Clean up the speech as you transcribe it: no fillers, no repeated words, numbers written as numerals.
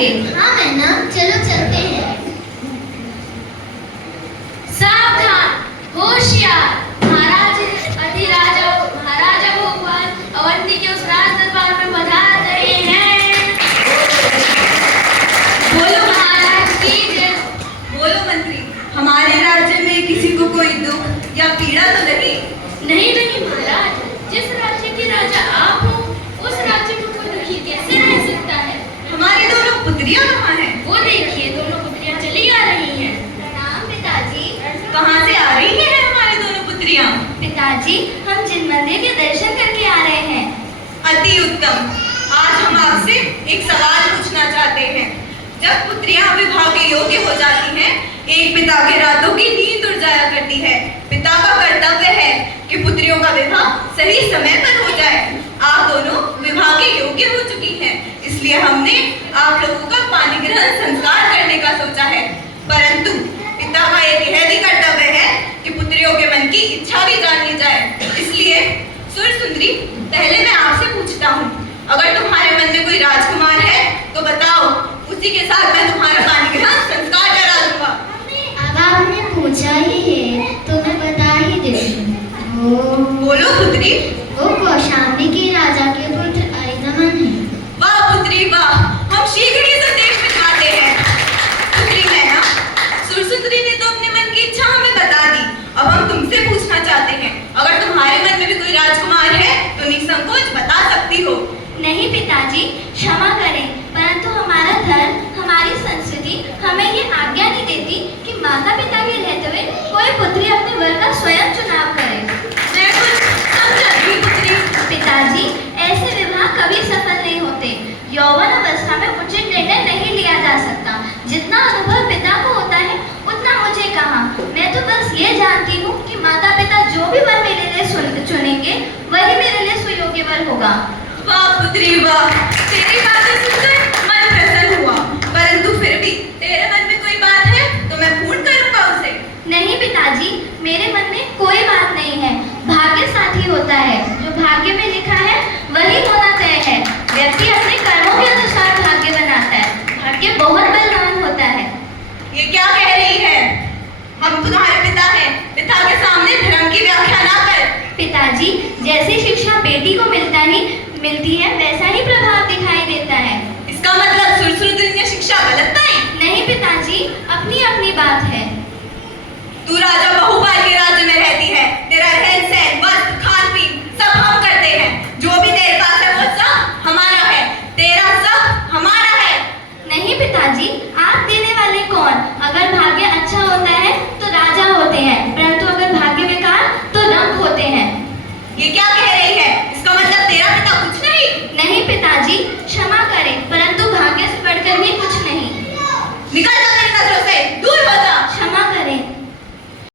होंगे। हाँ मैना, चलो चलते हैं। सावधान, होशियार, महाराजा भोपाल अवंती के उस राज दरबार में पधार रहे हैं। बोलो महाराज की जय। बोलो मंत्री, हमारे राज्य में किसी को कोई दुख या पीड़ा तो नहीं? नहीं नहीं महाराज, जिस राज्य के राजा आप हो उस राज्य में कोई दुखी कैसे रह सकता है। हमारी दोनों पुत्रियां कहाँ हैं? वो देखिए, दोनों पुत्रियां चली आ रही हैं। प्रणाम पिताजी। कहाँ से आ रही हैं हमारी दोनों पुत्रियां? पिताजी, हम जिन मंदिर के दर्शन करके आ रहे हैं। अति उत्तम। आज हम आपसे एक सवाल पूछना चाहते हैं। जब पुत्रियां विवाह के योग्य हो जाती हैं, एक पिता के रातों की नींद उड़ जाया करती है। पिता का कर्तव्य है कि पुत्रियों का विवाह सही समय पर हो जाए। आप दोनों विवाह के योग्य हो चुकी हैं, इसलिए हमने आप लोगों का पानी ग्रहण संस्कार करने का सोचा है। परंतु पिता का एक यह भी कर्तव्य है कि पुत्रियों के मन की इच्छा भी जानी जाए। इसलिए सुर सुंदरी, पहले मैं आपसे पूछता हूँ, अगर तुम्हारे मन में कोई राजकुमार है तो बताओ, उसी के साथ मैं तुम्हारा पानी ग्रहण संस्कार करा दूंगा। अब आपने पूछा ही है तो मैं बता ही देती हूँ। बोलो पुत्री। वो कौशाम्बी के राजा के पुत्र अरिदमन है। वाह पुत्री वाह, हम शीघ्र ही संदेश भिजवाते हैं। पुत्री मैना, सुरसुंदरी ने तो अपने मन की इच्छा हमें बता दी। अब हम तुमसे पूछना चाहते हैं, अगर तुम्हारे मन में भी कोई राजकुमार है तो निसंकोच बता सकती हो। नहीं पिताजी, क्षमा करें, परंतु हमारा धर्म, हमारी संस्कृति हमें ये आज्ञा नहीं देती कि माता पिता के रहते हुए कोई पुत्री अपने वर का स्वयं चुनाव करे। मैं कुछ समझा नहीं पुत्री। पिताजी, ऐसे विवाह कभी सफल नहीं होते। यौवन अवस्था में उचित निर्णय नहीं लिया जा सकता। जितना अनुभव पिता को होता है उतना मुझे कहाँ। मैं तो बस ये जानती हूँ कि माता पिता जो भी वर मेरे लिए चुनेंगे वही मेरे लिए सुयोग्य वर होगा। वाह पुत्री वाह, तेरी बातें सुनकर